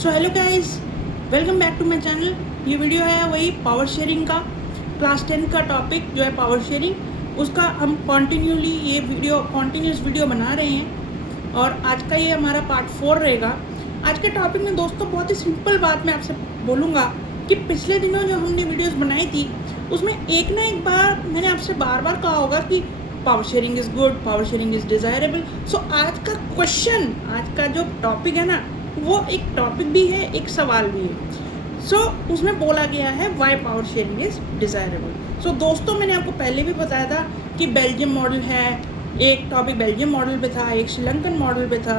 So hello guys, welcome back to my channel. ये video है वही पावर शेयरिंग का, क्लास 10 का टॉपिक जो है पावर शेयरिंग, उसका हम कॉन्टीन्यूस वीडियो बना रहे हैं और आज का ये हमारा पार्ट 4 रहेगा। आज के टॉपिक में दोस्तों बहुत ही सिंपल बात मैं आपसे बोलूँगा कि पिछले दिनों जो हमने वीडियोज़ बनाई थी उसमें एक ना एक बार मैंने आपसे बार बार कहा होगा कि power sharing is good, power sharing is desirable. So आज का क्वेश्चन, आज का जो टॉपिक है ना, वो एक टॉपिक भी है, एक सवाल भी है। सो उसमें बोला गया है why power sharing is desirable. So दोस्तों मैंने आपको पहले भी बताया था कि बेल्जियम मॉडल है, एक टॉपिक बेल्जियम मॉडल पे था, एक श्रीलंकन मॉडल पे था,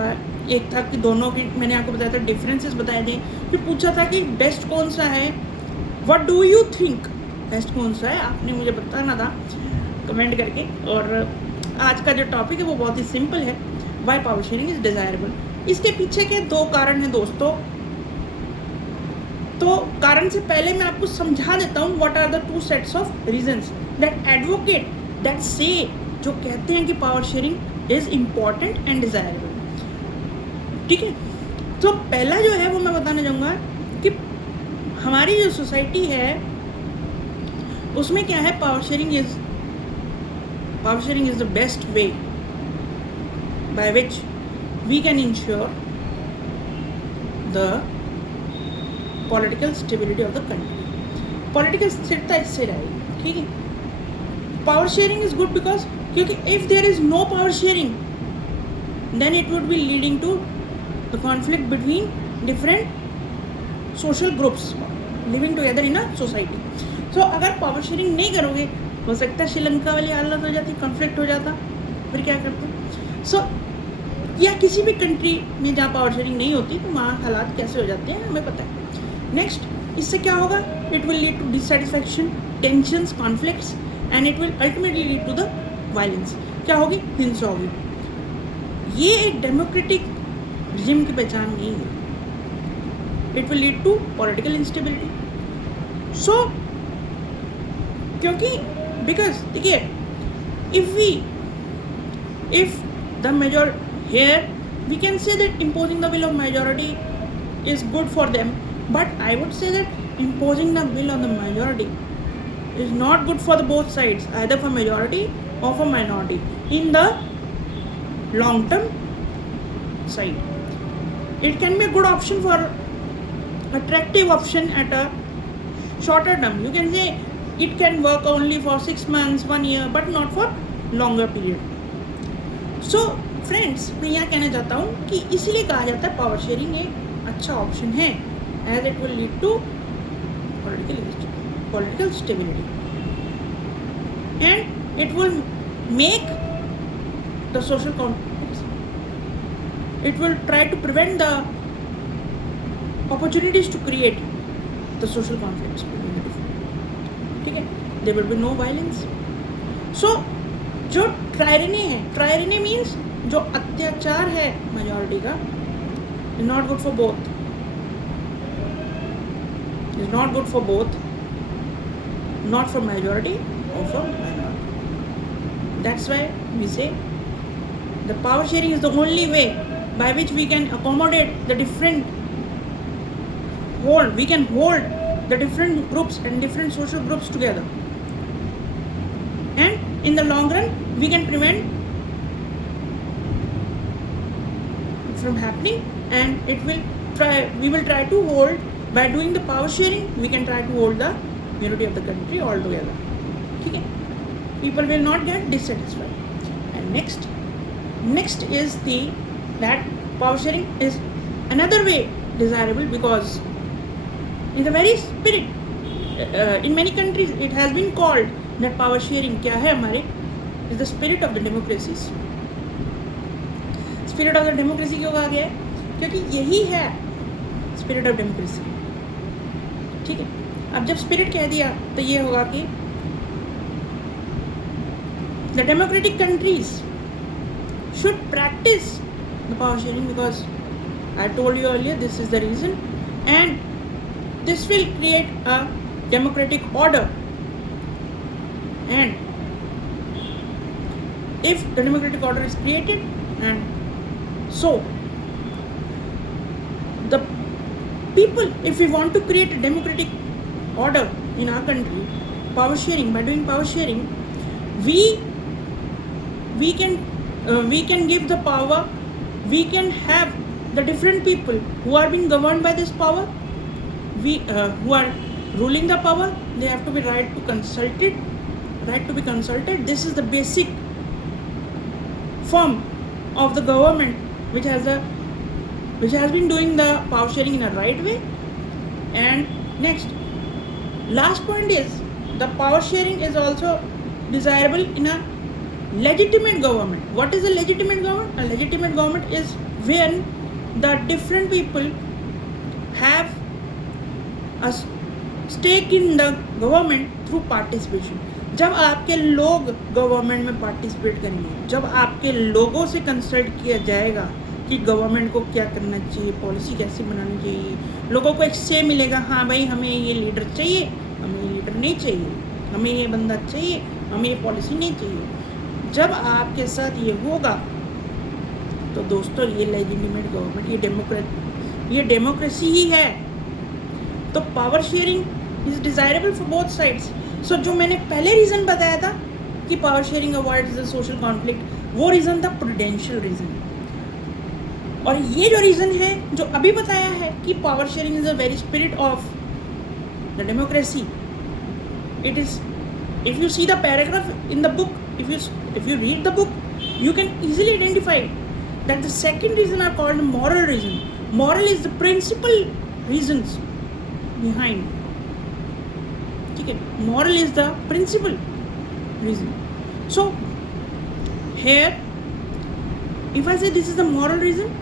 एक था कि दोनों की मैंने आपको बताया था डिफरेंसेस बताए थे। फिर पूछा था कि बेस्ट कौन सा है, what do you think, best कौन सा है, आपने मुझे बताना था कमेंट करके। और आज का जो टॉपिक है वो बहुत ही सिंपल है, why power sharing is desirable. इसके पीछे के दो कारण हैं दोस्तों। तो कारण से पहले मैं आपको समझा देता हूँ what are the two sets of reasons that advocate that say, जो कहते हैं कि power sharing is important and desirable. ठीक है, तो पहला जो है वो मैं बताना चाहूँगा कि हमारी जो सोसाइटी है उसमें क्या है, power sharing is the best way by which we can ensure the political stability of the country. Political स्थिरता इससे रहेगी। ठीक है, power sharing is good because, क्योंकि if there is no power sharing then it would be leading to the conflict between different social groups living together in a society. So अगर power sharing नहीं करोगे, हो सकता है श्रीलंका वाली हालत हो जाती, कॉन्फ्लिक्ट हो जाता, फिर क्या करते। सो या किसी भी कंट्री में जहाँ पावर शेयरिंग नहीं होती तो वहाँ हालात कैसे हो जाते हैं हमें पता है। नेक्स्ट, इससे क्या होगा, it will lead to dissatisfaction, tensions, conflicts and it will ultimately lead to the violence. क्या होगी, हिंसा होगी। ये एक डेमोक्रेटिक रिजिम की पहचान नहीं है। It will lead to political instability. So क्योंकि बिकॉज देखिए, if the major here we can say that imposing the will of majority is good for them, but I would say that imposing the will on the majority is not good for the both sides, either for majority or for minority in the long term side. It can be a good option for attractive option at a shorter term. You can say it can work only for 6 months, 1 year, but not for longer period. So friends, मैं यहाँ कहना चाहता हूँ कि इसीलिए कहा जाता है पावर शेयरिंग एक अच्छा ऑप्शन है, as it will lead to political stability and it will make the social conflicts, it will try to prevent the opportunities to create the social conflicts. ठीक है, there will be no violence. So जो tyranny है, ट्रायरेनी means जो अत्याचार है majority का, is not good for both, is not good for both, not for majority और for minority. That's why we say the power sharing is the only way by which we can accommodate the different hold, we can hold the different groups and different social groups together, and in the long run we can prevent from happening, and we will try to hold, by doing the power sharing we can try to hold the unity of the country all together. ठीक है, people will not get dissatisfied. And next is that power sharing is another way desirable because in the very spirit, in many countries it has been called that power sharing क्या है हमारे, is the spirit of the democracies. Spirit of the democracy क्यों कहा गया है, क्योंकि यही है स्पिरिट ऑफ डेमोक्रेसी। ठीक है, अब जब स्पिरिट कह दिया तो ये होगा कि the democratic countries should practise the power sharing because I told you earlier this is the reason, and this will create a democratic order, and if the democratic order is created, and so the people, if we want to create a democratic order in our country, power sharing, by doing power sharing, we can give the power, we can have the different people who are being governed by this power, who are ruling the power, they have to be right to be consulted. This is the basic form of the government which has been doing the power sharing in a right way. And next, last point is the power sharing is also desirable in a legitimate government. What is a legitimate government? A legitimate government is when the different people have a stake in the government through participation. जब आपके लोग government में participate करेंगे, जब आपके लोगों से consult किया जाएगा कि गवर्नमेंट को क्या करना चाहिए, पॉलिसी कैसे बनानी चाहिए, लोगों को एक से मिलेगा, हाँ भाई हमें ये लीडर चाहिए, हमें ये लीडर नहीं चाहिए, हमें ये बंदा चाहिए, हमें ये पॉलिसी नहीं चाहिए। जब आपके साथ ये होगा तो दोस्तों ये लेजिटिमेट गवर्नमेंट, ये डेमोक्रेसी ही है। तो power sharing is desirable for both sides. So जो मैंने पहले रीज़न बताया था कि power sharing avoids the social conflict, वो रीज़न था प्रूडेंशियल रीज़न। और ये जो रीज़न है जो अभी बताया है कि power sharing is a very spirit of the democracy, it is, if you see the paragraph in the book, if you read the book, you can easily identify that the second reason are called moral reason. Moral is the principal reasons behind, ठीक है, moral is the principal reason. So here if I say this is the moral reason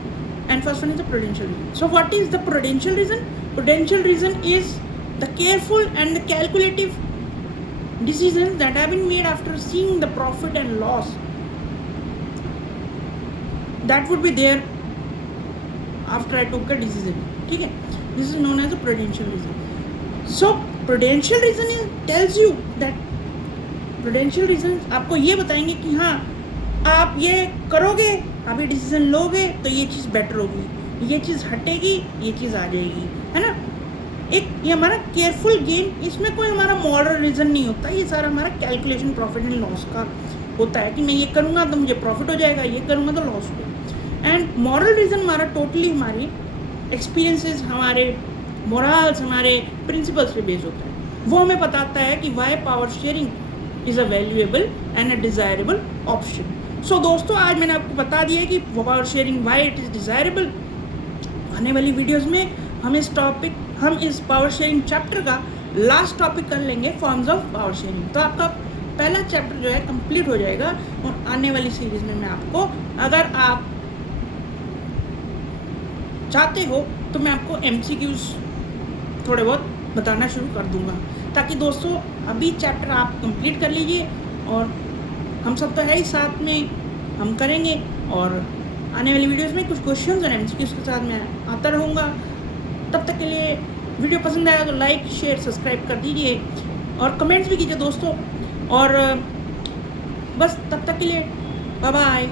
and first one is the prudential reason. So what is the prudential reason? Prudential reason is the careful and the calculative decisions that have been made after seeing the profit and loss that would be there after I took a decision, ठीक है, this is known as a prudential reason. So prudential reason tells you that prudential reason आपको ये बताएंगे कि हाँ आप ये करोगे, आप ये डिसीजन लोगे तो ये चीज़ बेटर होगी, ये चीज़ हटेगी, ये चीज़ आ जाएगी, है ना। एक ये हमारा केयरफुल गेन, इसमें कोई हमारा मॉरल रीज़न नहीं होता, ये सारा हमारा कैलकुलेशन प्रॉफिट एंड लॉस का होता है कि मैं ये करूँगा तो मुझे प्रॉफिट हो जाएगा, ये करूँगा तो लॉस होगा। एंड मॉरल रीज़न हमारा टोटली हमारी एक्सपीरियंसेस, हमारे मोरल्स, हमारे प्रिंसिपल्स पे बेस होता है। वो हमें बताता है कि why power sharing is a valuable and a desirable option. So दोस्तों आज मैंने आपको बता दिया कि power sharing why it is desirable. आने वाली वीडियोज़ में हम इस पावर शेयरिंग चैप्टर का लास्ट टॉपिक कर लेंगे, फॉर्म्स ऑफ पावर शेयरिंग। तो आपका पहला चैप्टर जो है कंप्लीट हो जाएगा और आने वाली सीरीज में मैं आपको, अगर आप चाहते हो तो मैं आपको MCQs थोड़े बहुत बताना शुरू कर दूंगा, ताकि दोस्तों अभी चैप्टर आप कंप्लीट कर लीजिए और हम सब तो है ही साथ में, हम करेंगे। और आने वाली वीडियोस में कुछ क्वेश्चंस और MCQs के साथ मैं आता रहूँगा। तब तक के लिए वीडियो पसंद आया तो लाइक शेयर सब्सक्राइब कर दीजिए और कमेंट्स भी कीजिए दोस्तों। और बस तब तक के लिए बाय बाय।